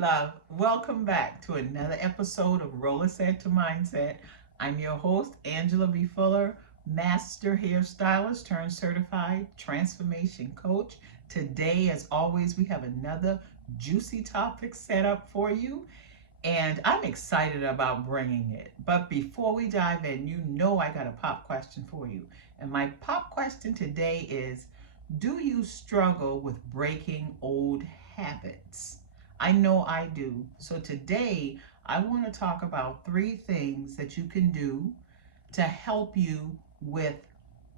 love. Welcome back to another episode of Rollerset to Mindset. I'm your host, Angela B. Fuller, master hairstylist turned certified transformation coach. Today, as always, we have another juicy topic set up for you, and I'm excited about bringing it. But before we dive in, you know I got a pop question for you. And my pop question today is, do you struggle with breaking old habits? I know I do. So today I want to talk about three things that you can do to help you with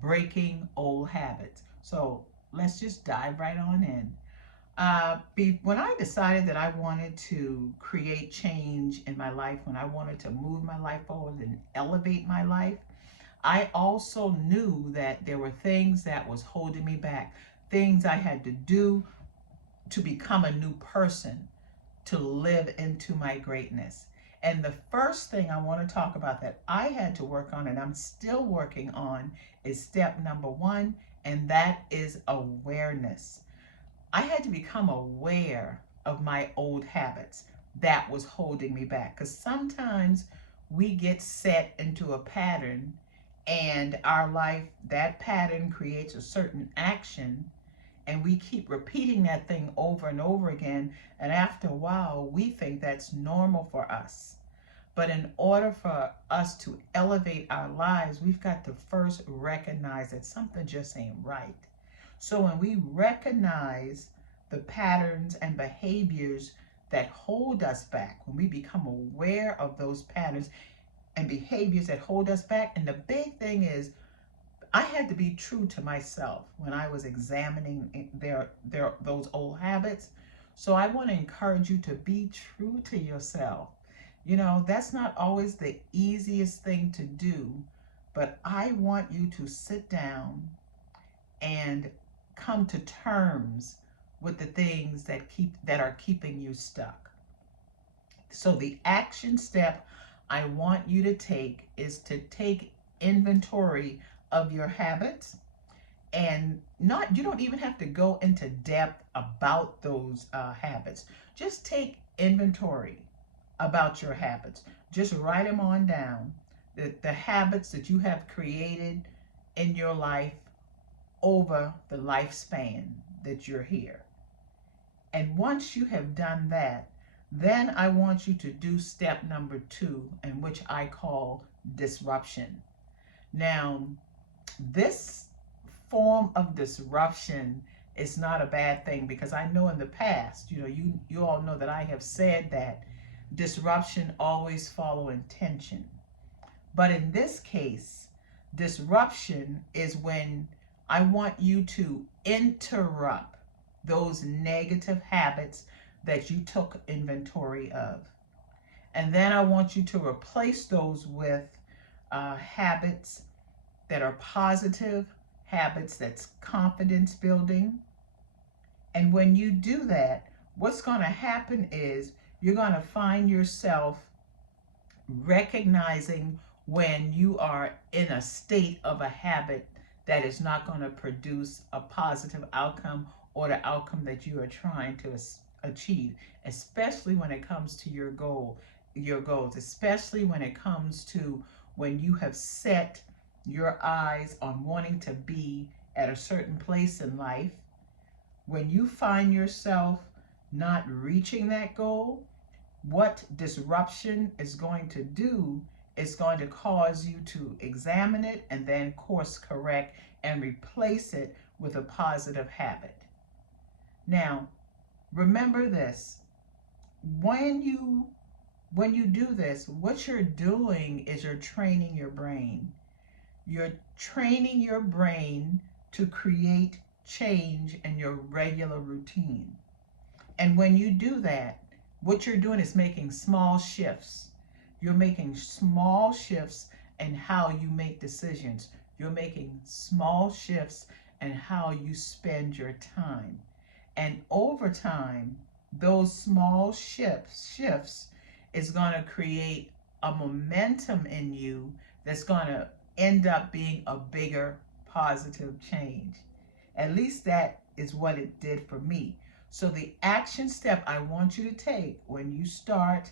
breaking old habits. So let's just dive right on in. When I decided that I wanted to create change in my life, when I wanted to move my life forward and elevate my life, I also knew that there were things that was holding me back, things I had to do to become a new person, to live into my greatness. And the first thing I want to talk about that I had to work on and I'm still working on is step number one, and that is awareness. I had to become aware of my old habits that was holding me back. Because sometimes we get set into a pattern and our life, that pattern creates a certain action, and we keep repeating that thing over and over again. And after a while, we think that's normal for us. But in order for us to elevate our lives, we've got to first recognize that something just ain't right. So when we recognize the patterns and behaviors that hold us back, when we become aware of those patterns and behaviors that hold us back, and the big thing is, I had to be true to myself when I was examining those old habits. So I want to encourage you to be true to yourself. You know, that's not always the easiest thing to do, but I want you to sit down and come to terms with the things that are keeping you stuck. So the action step I want you to take is to take inventory of your habits, and not you don't even have to go into depth about those habits. Just take inventory about your habits. Just write them on down, the habits that you have created in your life over the lifespan that you're here. And once you have done that, then I want you to do step number two, and which I call disruption. Now, this form of disruption is not a bad thing, because I know in the past, you all know that I have said that disruption always follow intention. But in this case, disruption is when I want you to interrupt those negative habits that you took inventory of. And then I want you to replace those with habits that are positive, habits that's confidence building. And when you do that, what's going to happen is you're going to find yourself recognizing when you are in a state of a habit that is not going to produce a positive outcome, or the outcome that you are trying to achieve, especially when it comes to your goals, especially when it comes to when you have set your eyes on wanting to be at a certain place in life. When you find yourself not reaching that goal, what disruption is going to do is going to cause you to examine it and then course correct and replace it with a positive habit. Now, remember this. When you do this, what you're doing is you're training your brain. You're training your brain to create change in your regular routine. And when you do that, what you're doing is making small shifts. You're making small shifts in how you make decisions. You're making small shifts in how you spend your time. And over time, those small shifts is going to create a momentum in you that's going to end up being a bigger positive change. At least that is what it did for me. So the action step I want you to take when you start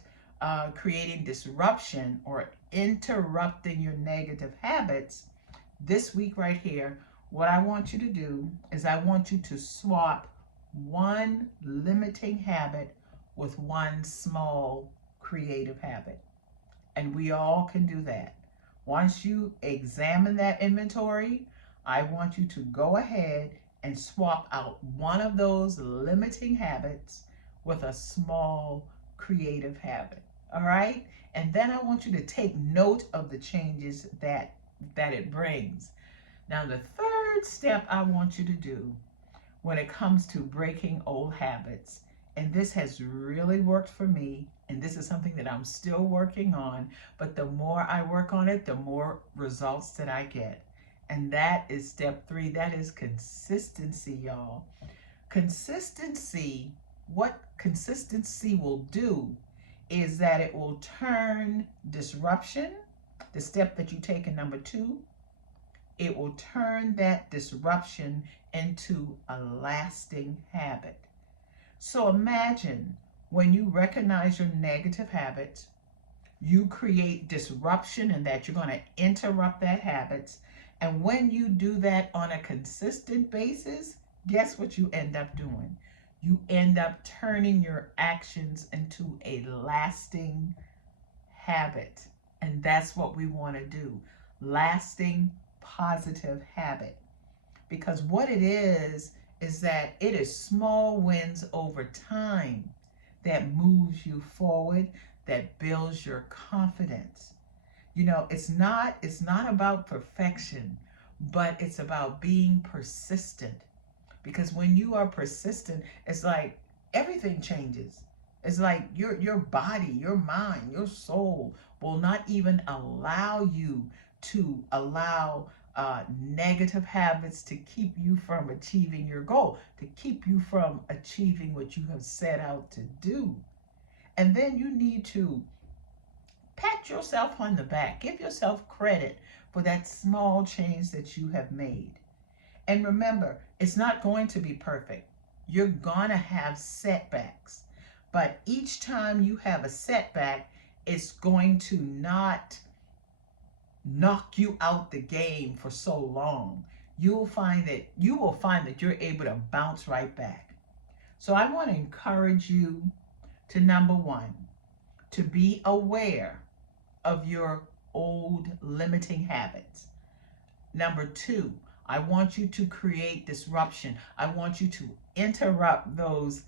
creating disruption or interrupting your negative habits this week right here, what I want you to do is I want you to swap one limiting habit with one small creative habit. And we all can do that. Once you examine that inventory, I want you to go ahead and swap out one of those limiting habits with a small creative habit. All right? And then I want you to take note of the changes that it brings. Now, the third step I want you to do when it comes to breaking old habits, and this has really worked for me, and this is something that I'm still working on, but the more I work on it, the more results that I get. And that is step 3. That is consistency, y'all. Consistency, what consistency will do is that it will turn disruption, the step that you take in number 2, it will turn that disruption into a lasting habit. So imagine when you recognize your negative habits, you create disruption in that you're going to interrupt that habit. And when you do that on a consistent basis, guess what you end up doing? You end up turning your actions into a lasting habit. And that's what we want to do. Lasting positive habit. Because what it is that it is small wins over time that moves you forward, that builds your confidence. You know, it's not about perfection, but it's about being persistent. Because when you are persistent, it's like everything changes. It's like your body, your mind, your soul will not even allow you to allow negative habits to keep you from achieving your goal, to keep you from achieving what you have set out to do. And then you need to pat yourself on the back, give yourself credit for that small change that you have made. And remember, it's not going to be perfect. You're going to have setbacks. But each time you have a setback, it's going to not knock you out the game for so long. You will find that you're able to bounce right back. So I want to encourage you to, number 1, to be aware of your old limiting habits. Number 2, I want you to create disruption. I want you to interrupt those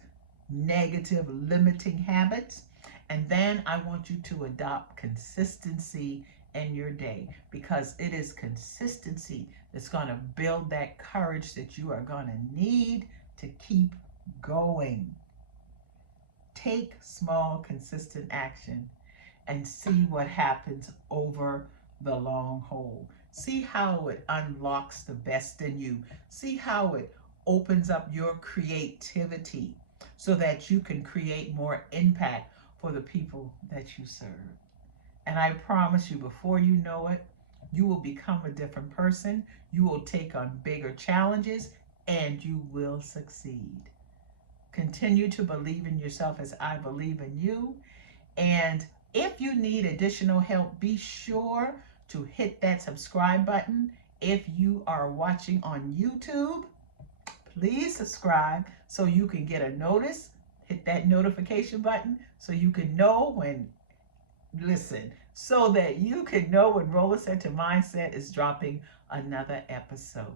negative limiting habits. And then I want you to adopt consistency in your day, because it is consistency that's going to build that courage that you are going to need to keep going. Take small, consistent action and see what happens over the long haul. See how it unlocks the best in you. See how it opens up your creativity so that you can create more impact for the people that you serve. And I promise you, before you know it, you will become a different person. You will take on bigger challenges and you will succeed. Continue to believe in yourself as I believe in you. And if you need additional help, be sure to hit that subscribe button. If you are watching on YouTube, please subscribe so you can get a notice. Hit that notification button so you can know when, so that you can know when Rollerset to Mindset is dropping another episode.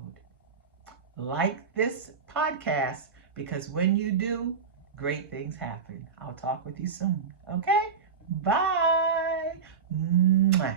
Like this podcast, because when you do, great things happen. I'll talk with you soon. Okay? Bye. Mwah.